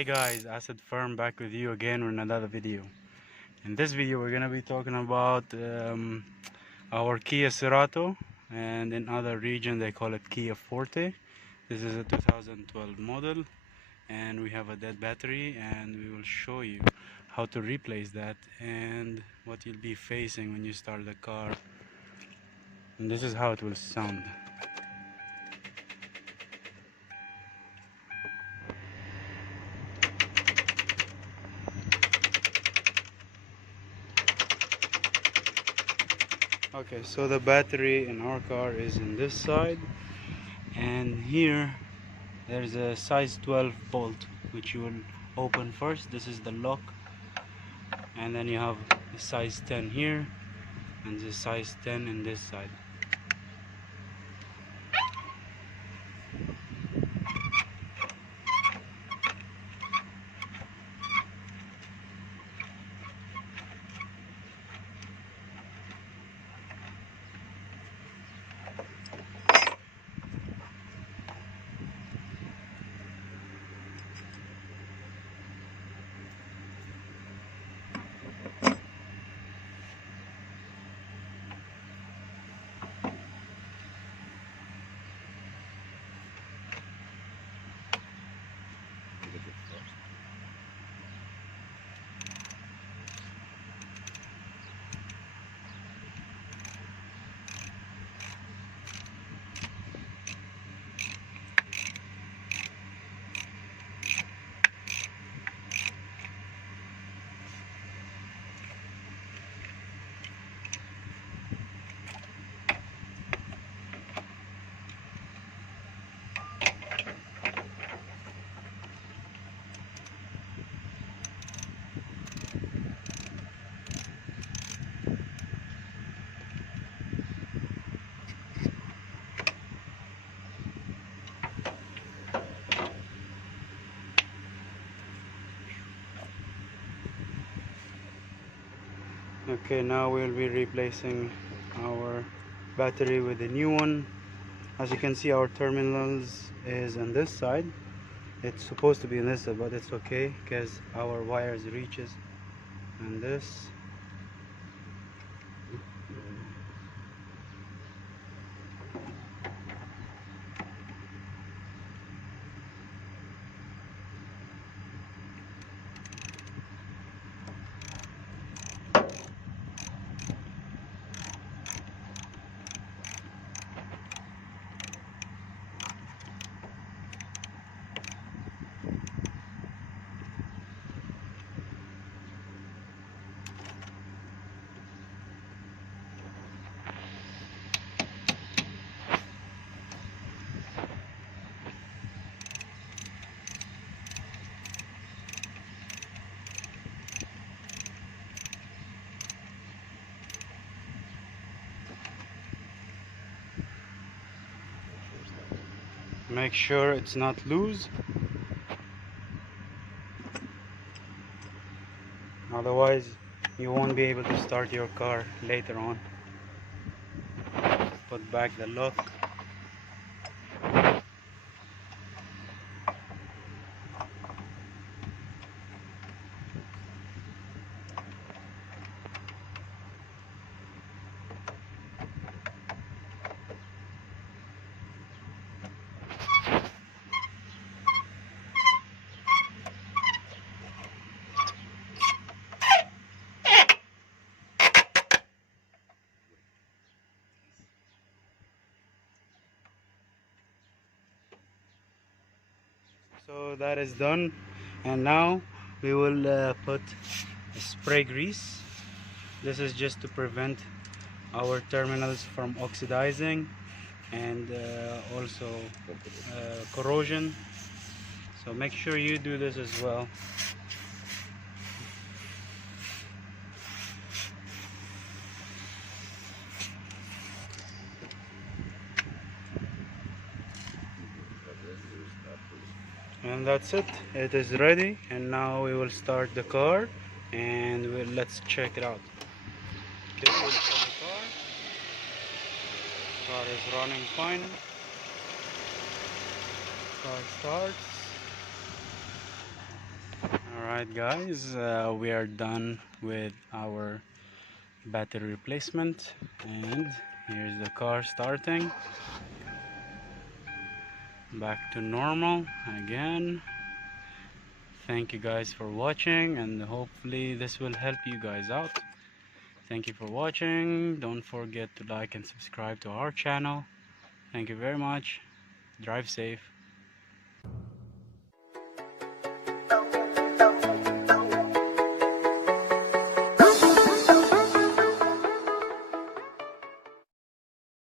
Hey guys, Acid Firm back with you again with another video. In this video we're gonna be talking about our Kia Cerato, and in other region they call it Kia Forte. This is a 2012 model and we have a dead battery, and we will show you how to replace that and what you'll be facing when you start the car. And this is how it will sound. Okay, so the battery in our car is in this side, and here there's a size 12 bolt which you will open first. This is the lock, and then you have the size 10 here and the size 10 in this side. Okay, now we'll be replacing our battery with a new one. As you can see, our terminals is on this side. It's supposed to be on this side, but it's okay because our wires reaches on this. Make sure it's not loose, otherwise you won't be able to start your car later on. Put back the lock. So that is done, and now we will put spray grease. This is just to prevent our terminals from oxidizing and also corrosion. So make sure you do this as well. And that's it, it is ready, and now we will start the car and let's check it out. Okay, we'll start the car. Car is running fine. Car starts. Alright guys, we are done with our battery replacement, and here's the car starting back to normal again. Thank you guys for watching, and hopefully this will help you guys out. Thank you for watching. Don't forget to like and subscribe to our channel. Thank you very much. Drive safe.